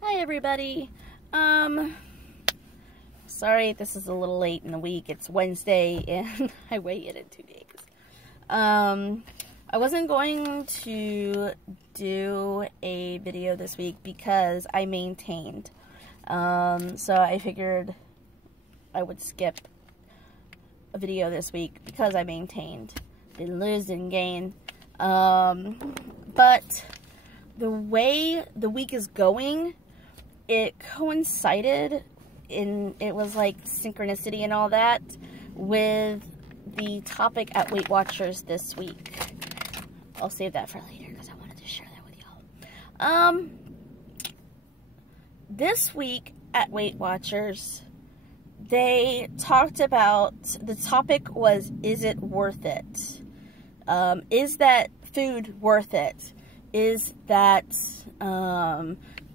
Hi everybody. Sorry this is a little late in the week. It's Wednesday and I weigh it in 2 days. I wasn't going to do a video this week because I maintained. So I figured I would skip a video this week because I maintained. Didn't lose, didn't gain. But the way the week is going, it coincided it was like synchronicity and all that with the topic at Weight Watchers this week. I'll save that for later because I wanted to share that with y'all. This week at Weight Watchers, they talked about, the topic was, is it worth it? Is that food worth it? Is that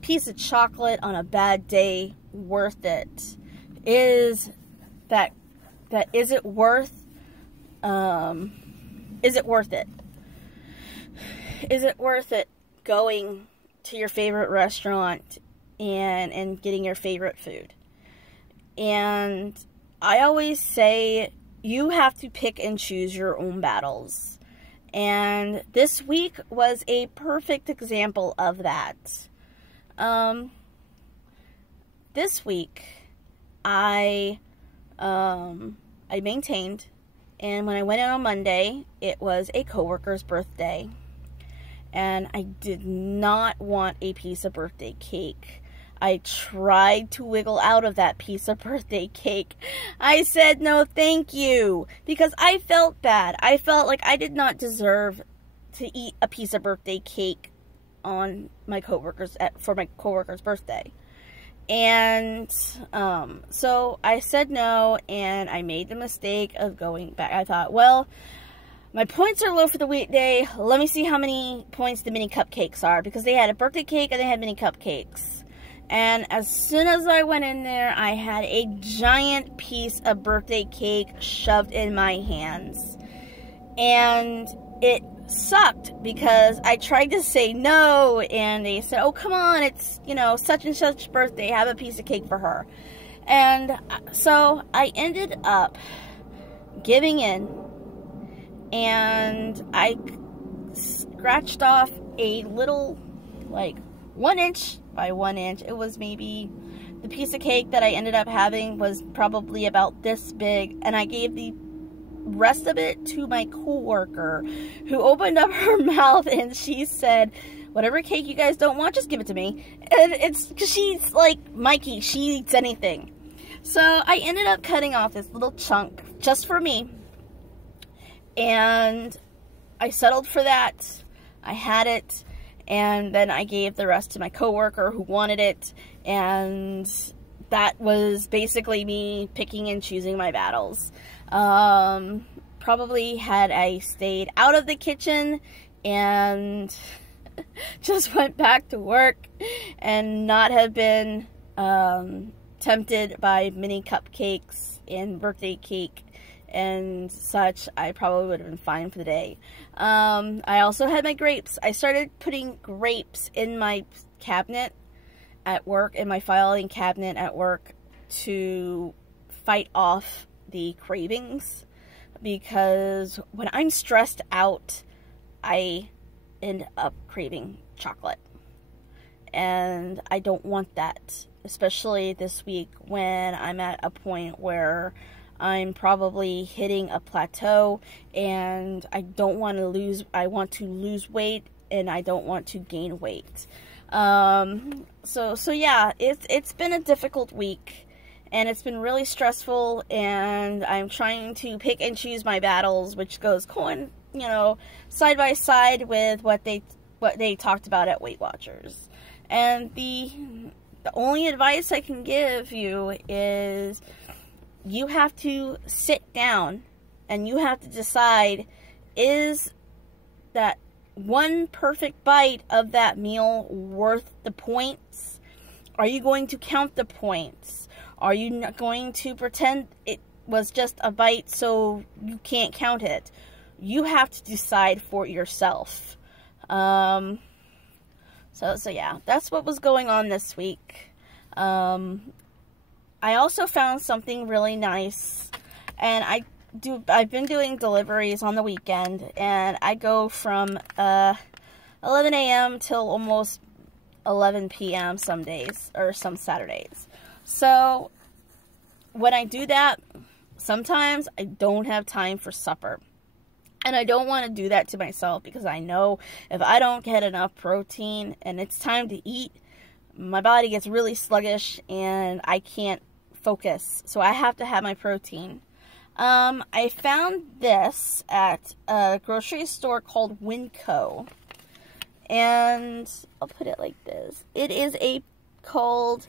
piece of chocolate on a bad day worth it? Is it worth it? Is it worth it going to your favorite restaurant and getting your favorite food? And I always say you have to pick and choose your own battles. And this week was a perfect example of that. This week, I maintained, and when I went in on Monday, it was a coworker's birthday, and I did not want a piece of birthday cake. I tried to wiggle out of that piece of birthday cake. I said no thank you, because I felt bad. I felt like I did not deserve to eat a piece of birthday cake on my coworker's for my coworker's birthday. And so I said no, and I made the mistake of going back. I thought, well, my points are low for the weekday. Let me see how many points the mini cupcakes are, because they had a birthday cake and they had mini cupcakes. And as soon as I went in there, I had a giant piece of birthday cake shoved in my hands. And it sucked because I tried to say no, and they said, oh, come on, it's, you know, such and such birthday, have a piece of cake for her. And so I ended up giving in, and I scratched off a little, like, 1 inch by 1 inch. It was maybe, the piece of cake that I ended up having was probably about this big, and I gave the rest of it to my coworker, who opened up her mouth and she said, whatever cake you guys don't want, just give it to me. And it's because she's like Mikey, she eats anything. So I ended up cutting off this little chunk just for me, and I settled for that. I had it, and then I gave the rest to my coworker who wanted it, and that was basically me picking and choosing my battles. Probably had I stayed out of the kitchen and just went back to work and not have been tempted by mini cupcakes and birthday cake and such, I probably would have been fine for the day. I also had my grapes. I started putting grapes in my cabinet at work, in my filing cabinet at work, to fight off the cravings, because when I'm stressed out, I end up craving chocolate, and I don't want that, especially this week when I'm at a point where I'm probably hitting a plateau, and I don't want to lose, I want to lose weight, and I don't want to gain weight. So yeah, it's been a difficult week, and it's been really stressful, and I'm trying to pick and choose my battles, which goes side by side with what they talked about at Weight Watchers. And the only advice I can give you is you have to sit down and you have to decide, is that one perfect bite of that meal worth the points? Are you going to count the points? Are you not going to pretend it was just a bite so you can't count it? You have to decide for yourself. So yeah, that's what was going on this week. I also found something really nice, and I've been doing deliveries on the weekend, and I go from 11 a.m. till almost 11 p.m. some days, or some Saturdays. So when I do that, sometimes I don't have time for supper. And I don't want to do that to myself, because I know if I don't get enough protein and it's time to eat, my body gets really sluggish and I can't focus. So I have to have my protein. I found this at a grocery store called Winco. And I'll put it like this. It is called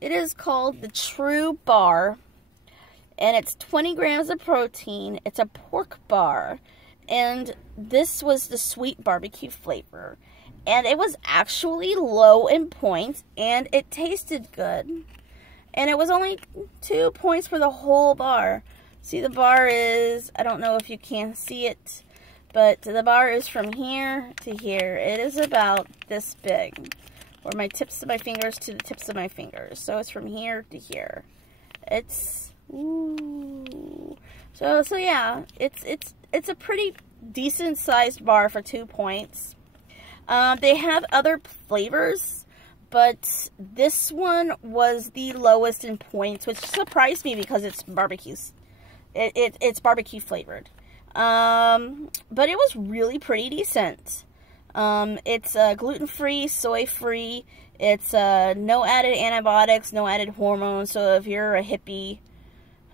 the True Bar. And it's 20 grams of protein. It's a pork bar. And this was the sweet barbecue flavor. And it was actually low in points, and it tasted good. And it was only 2 points for the whole bar. See, the bar is, I don't know if you can see it, but the bar is from here to here. It is about this big, or my tips of my fingers to the tips of my fingers. So it's from here to here. It's, ooh. So yeah, it's a pretty decent sized bar for 2 points. They have other flavors, but this one was the lowest in points, which surprised me because it's barbecues. It's barbecue flavored. But it was really pretty decent. It's gluten-free, soy-free. It's no added antibiotics, no added hormones. So if you're a hippie,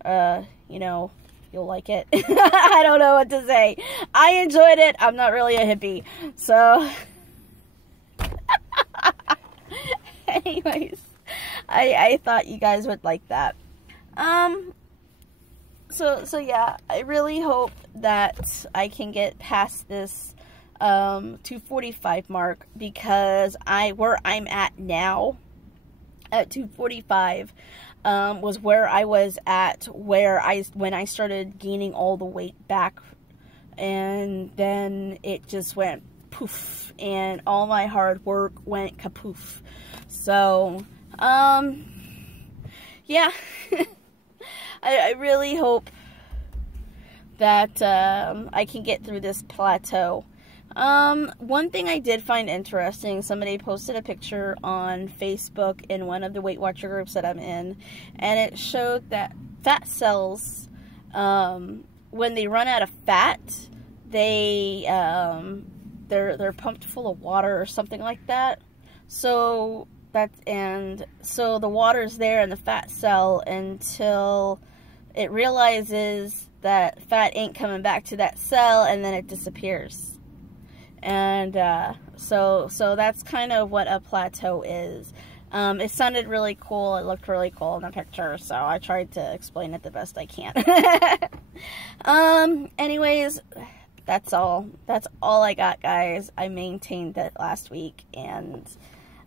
you know, you'll like it. I don't know what to say. I enjoyed it. I'm not really a hippie. So, anyways, I thought you guys would like that. So yeah, I really hope that I can get past this 245 mark, because where I'm at now at 245 was where I was at when I started gaining all the weight back, and then it just went poof, and all my hard work went kapoof. So yeah. I really hope that I can get through this plateau. One thing I did find interesting, somebody posted a picture on Facebook in one of the Weight Watcher groups that I'm in, and it showed that fat cells, when they run out of fat, they're pumped full of water or something like that. So so the water's there in the fat cell until it realizes that fat ain't coming back to that cell, and then it disappears. And so that's kind of what a plateau is. It sounded really cool. It looked really cool in the picture, so I tried to explain it the best I can. Anyways, that's all I got, guys. I maintained that last week, and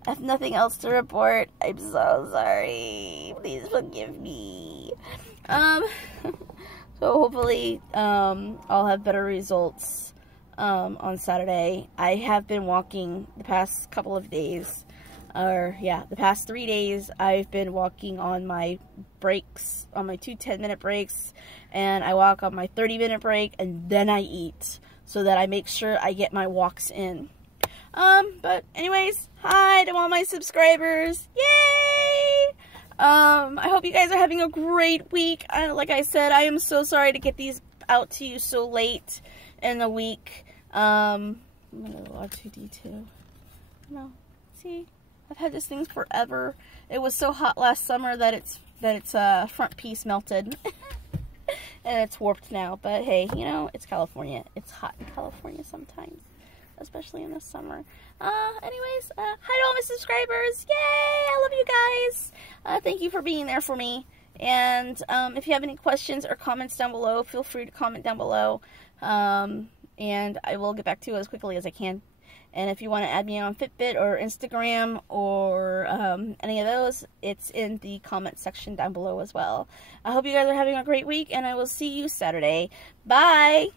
I have nothing else to report. I'm so sorry. Please forgive me. So hopefully, I'll have better results, on Saturday. I have been walking the past couple of days, the past 3 days. I've been walking on my breaks, on my 2 10-minute breaks, and I walk on my 30-minute break, and then I eat, so that I make sure I get my walks in. But anyways, hi to all my subscribers. Yay! I hope you guys are having a great week. Like I said, I am so sorry to get these out to you so late in the week. I'm gonna go R2D2. No, see, I've had this thing forever. It was so hot last summer that its front piece melted. And it's warped now, but hey, you know, it's California. It's hot in California sometimes, especially in the summer. Anyways, hi to all my subscribers. Yay! I love you guys. Thank you for being there for me. And if you have any questions or comments down below, feel free to comment down below. And I will get back to you as quickly as I can. And if you want to add me on Fitbit or Instagram or any of those, it's in the comment section down below as well. I hope you guys are having a great week, and I will see you Saturday. Bye!